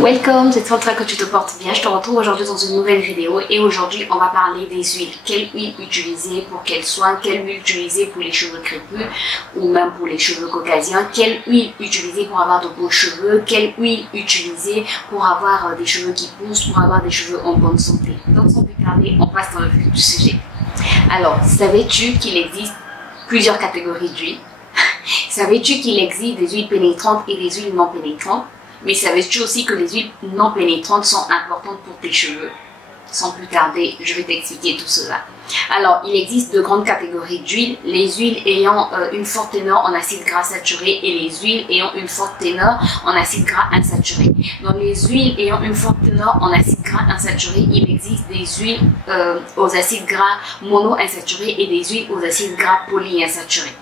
Welcome, c'est très que tu te portes bien. Je te retrouve aujourd'hui dans une nouvelle vidéo et aujourd'hui on va parler des huiles. Quelle huile utiliser pour quels soins, quelle huile utiliser pour les cheveux crépus ou même pour les cheveux caucasiens, quelle huile utiliser pour avoir de beaux cheveux, quelle huile utiliser pour avoir des cheveux qui poussent, pour avoir des cheveux en bonne santé. Donc sans plus tarder, on passe dans le vif du sujet. Alors, savais-tu qu'il existe plusieurs catégories d'huiles? Savais-tu qu'il existe des huiles pénétrantes et des huiles non pénétrantes? Mais savais-tu aussi que les huiles non pénétrantes sont importantes pour tes cheveux? Sans plus tarder, je vais t'expliquer tout cela. Alors, il existe de grandes catégories d'huiles. Les huiles ayant une forte teneur en acide gras saturé et les huiles ayant une forte teneur en acide gras insaturé. Dans les huiles ayant une forte teneur en acide gras insaturé, il existe des huiles aux acides gras monoinsaturés et des huiles aux acides gras polyinsaturés.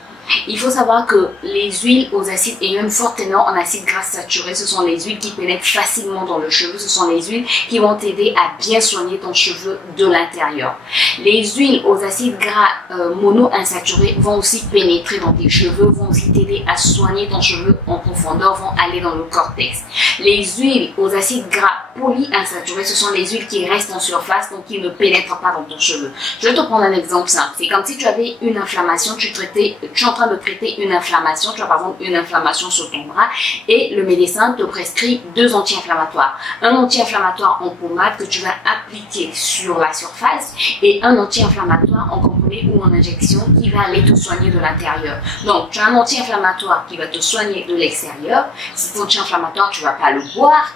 Il faut savoir que les huiles aux acides ayant une forte teneur en acides gras saturés, ce sont les huiles qui pénètrent facilement dans le cheveu. Ce sont les huiles qui vont t'aider à bien soigner ton cheveu de l'intérieur. Les huiles aux acides gras monoinsaturés vont aussi pénétrer dans tes cheveux, vont aussi t'aider à soigner ton cheveu en profondeur, vont aller dans le cortex. Les huiles aux acides gras polyinsaturés, ce sont les huiles qui restent en surface, donc qui ne pénètrent pas dans ton cheveu. Je vais te prendre un exemple simple. C'est comme si tu avais une inflammation, tu es en train de traiter une inflammation, tu as par exemple une inflammation sur ton bras et le médecin te prescrit deux anti-inflammatoires. Un anti-inflammatoire en pommade que tu vas appliquer sur la surface et un anti-inflammatoire en comprimé ou en injection qui va aller te soigner de l'intérieur. Donc, tu as un anti-inflammatoire qui va te soigner de l'extérieur. Cet anti-inflammatoire, tu ne vas pas le boire.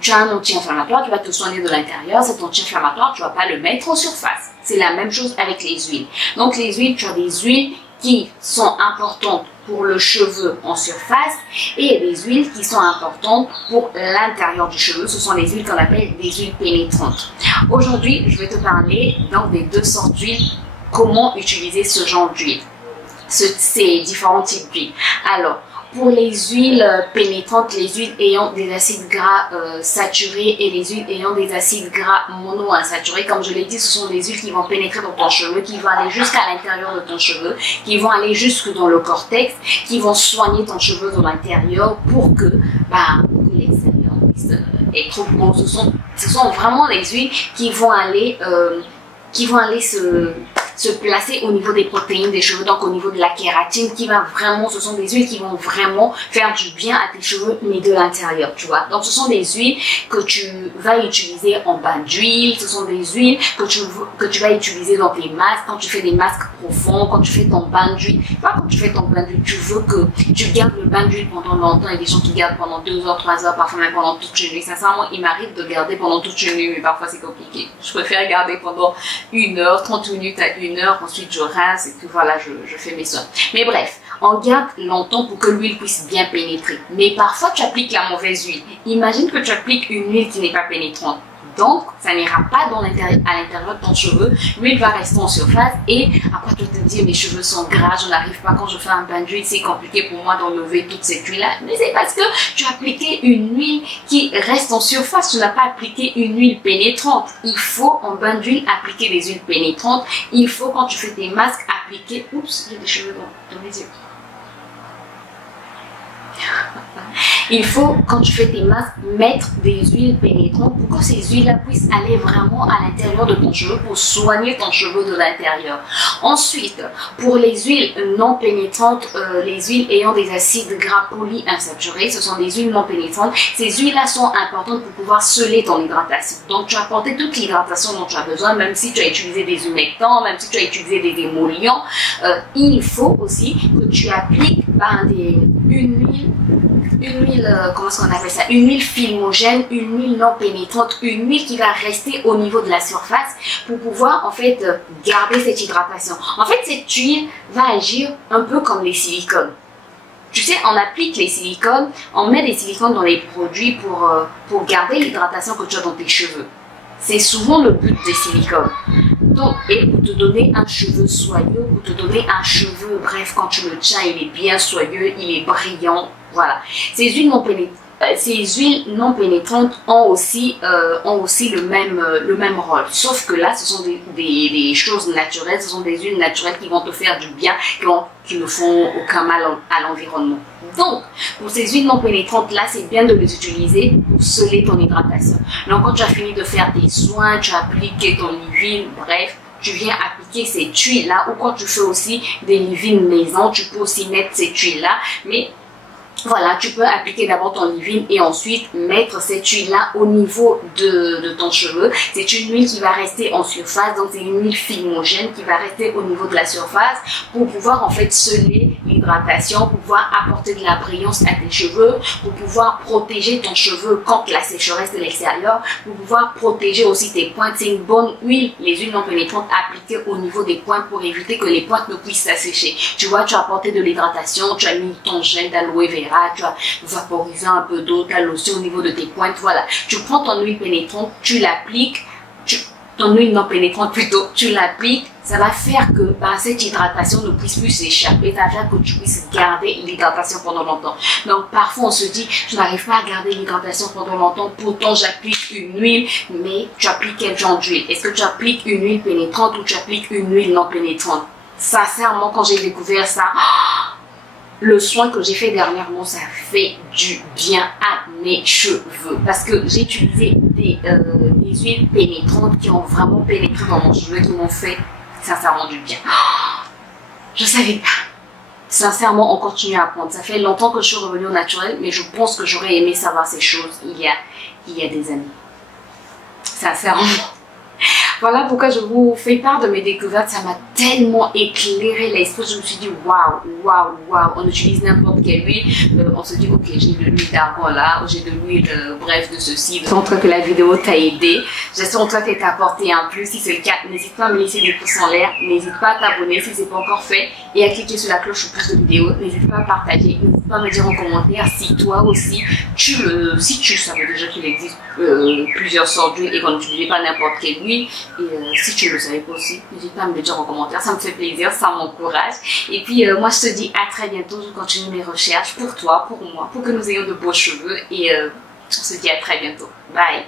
Tu as un anti-inflammatoire qui va te soigner de l'intérieur. Cet anti-inflammatoire, tu ne vas pas le mettre en surface. C'est la même chose avec les huiles. Donc, les huiles, tu as des huiles qui sont importantes pour le cheveu en surface et des huiles qui sont importantes pour l'intérieur du cheveu. Ce sont les huiles qu'on appelle des huiles pénétrantes. Aujourd'hui, je vais te parler donc des deux sortes d'huiles, comment utiliser ce genre d'huile, ces différents types d'huiles. Alors, pour les huiles pénétrantes, les huiles ayant des acides gras saturés et les huiles ayant des acides gras monoinsaturés, comme je l'ai dit, ce sont des huiles qui vont pénétrer dans ton cheveu, qui vont aller jusqu'à l'intérieur de ton cheveu, qui vont aller jusque dans le cortex, qui vont soigner ton cheveu de l'intérieur pour que l'extérieur puisse être beau. Ce sont vraiment les huiles qui vont aller se placer au niveau des protéines des cheveux, donc au niveau de la kératine, ce sont des huiles qui vont vraiment faire du bien à tes cheveux, mais de l'intérieur, tu vois. Donc ce sont des huiles que tu vas utiliser en bain d'huile, ce sont des huiles que tu vas utiliser dans tes masques, quand tu fais des masques profonds, quand tu fais ton bain d'huile. Quand tu fais ton bain d'huile, tu veux que tu gardes le bain d'huile pendant longtemps. Il y a des gens qui gardent pendant 2 heures, 3 heures, parfois même pendant toute une nuit. Sincèrement, il m'arrive de garder pendant toute une nuit, mais parfois c'est compliqué. Je préfère garder pendant 1 heure, 30 minutes à 1 heure, ensuite je rince et puis voilà, je fais mes soins. Mais bref, on garde longtemps pour que l'huile puisse bien pénétrer. Mais parfois tu appliques la mauvaise huile. Imagine que tu appliques une huile qui n'est pas pénétrante. Donc, ça n'ira pas à l'intérieur de ton cheveu. L'huile va rester en surface et après tu te dis mes cheveux sont gras, je n'arrive pas quand je fais un bain d'huile, c'est compliqué pour moi d'enlever toute cette huile-là. Mais c'est parce que tu as appliqué une huile qui reste en surface, tu n'as pas appliqué une huile pénétrante. Il faut en bain d'huile appliquer des huiles pénétrantes. Il faut quand tu fais tes masques appliquer... Oups, il y a des cheveux dans les yeux. Il faut, quand tu fais tes masques, mettre des huiles pénétrantes pour que ces huiles-là puissent aller vraiment à l'intérieur de ton cheveu pour soigner ton cheveu de l'intérieur. Ensuite, pour les huiles non pénétrantes, les huiles ayant des acides gras polyinsaturés, ce sont des huiles non pénétrantes. Ces huiles-là sont importantes pour pouvoir sceller ton hydratation. Donc, tu as apporté toute l'hydratation dont tu as besoin, même si tu as utilisé des humectants, même si tu as utilisé des émollients. Il faut aussi que tu appliques une huile, comment est-ce qu'on appelle ça? Une huile filmogène, une huile non pénétrante, une huile qui va rester au niveau de la surface pour pouvoir en fait garder cette hydratation. En fait, cette huile va agir un peu comme les silicones. Tu sais, on applique les silicones, on met des silicones dans les produits pour garder l'hydratation que tu as dans tes cheveux. C'est souvent le but des silicones. Donc, et pour te donner un cheveu soyeux, pour te donner un cheveu, bref, quand tu le tiens, il est bien soyeux, il est brillant. Voilà. Ces huiles non pénétrantes, ces huiles non pénétrantes ont aussi le même rôle. Sauf que là, ce sont des choses naturelles, ce sont des huiles naturelles qui vont te faire du bien, qui ne font aucun mal à l'environnement. Donc, pour ces huiles non pénétrantes là, c'est bien de les utiliser pour sceller ton hydratation. Donc, quand tu as fini de faire tes soins, tu as appliqué ton leave-in, bref, tu viens appliquer cette huile là, ou quand tu fais aussi des leave-in maison, tu peux aussi mettre cette huile là, mais voilà, tu peux appliquer d'abord ton leave-in et ensuite mettre cette huile-là au niveau de ton cheveu. C'est une huile qui va rester en surface, donc c'est une huile fumogène qui va rester au niveau de la surface pour pouvoir en fait sceller l'hydratation, pour pouvoir apporter de la brillance à tes cheveux, pour pouvoir protéger ton cheveu contre la sécheresse de l'extérieur, pour pouvoir protéger aussi tes pointes. C'est une bonne huile, les huiles non pénétrantes appliquées au niveau des pointes pour éviter que les pointes ne puissent s'assécher. Tu vois, tu as apporté de l'hydratation, tu as mis ton gel d'aloe vera, tu as vaporisé un peu d'eau, ta lotion au niveau de tes pointes, voilà. Tu prends ton huile pénétrante, tu l'appliques, ton huile non pénétrante plutôt, tu l'appliques, ça va faire que cette hydratation ne puisse plus s'échapper, ça va faire que tu puisses garder l'hydratation pendant longtemps. Donc parfois on se dit, je n'arrive pas à garder l'hydratation pendant longtemps, pourtant j'applique une huile, mais tu appliques quel genre d'huile? Est-ce que tu appliques une huile pénétrante ou tu appliques une huile non pénétrante? Sincèrement, quand j'ai découvert ça, le soin que j'ai fait dernièrement, ça fait du bien à mes cheveux. Parce que j'ai utilisé des huiles pénétrantes qui ont vraiment pénétré dans mon cheveu, qui m'ont fait sincèrement du bien. Je savais pas. Sincèrement, on continue à apprendre. Ça fait longtemps que je suis revenue au naturel, mais je pense que j'aurais aimé savoir ces choses il y a des années. Sincèrement. Voilà pourquoi je vous fais part de mes découvertes. Ça m'a tellement éclairé l'esprit. Je me suis dit, waouh, on utilise n'importe quelle huile. On se dit, ok, j'ai de l'huile d'argan là, j'ai de l'huile, bref, de ceci. J'espère que la vidéo t'a aidé. J'espère que t'as apporté un plus. Si c'est le cas, n'hésite pas à me laisser des pouces en l'air. N'hésite pas à t'abonner si c'est pas encore fait. Et à cliquer sur la cloche pour plus de vidéos. N'hésite pas à partager. N'hésite pas à me dire en commentaire si toi aussi, si tu savais déjà qu'il existe plusieurs sortes d'huile et qu'on n'utilise pas n'importe quelle huile. Et si tu ne le savais pas aussi, n'hésite pas à me le dire en commentaire, ça me fait plaisir, ça m'encourage. Et puis moi je te dis à très bientôt, je continue mes recherches pour toi, pour moi, pour que nous ayons de beaux cheveux et on se dit à très bientôt. Bye!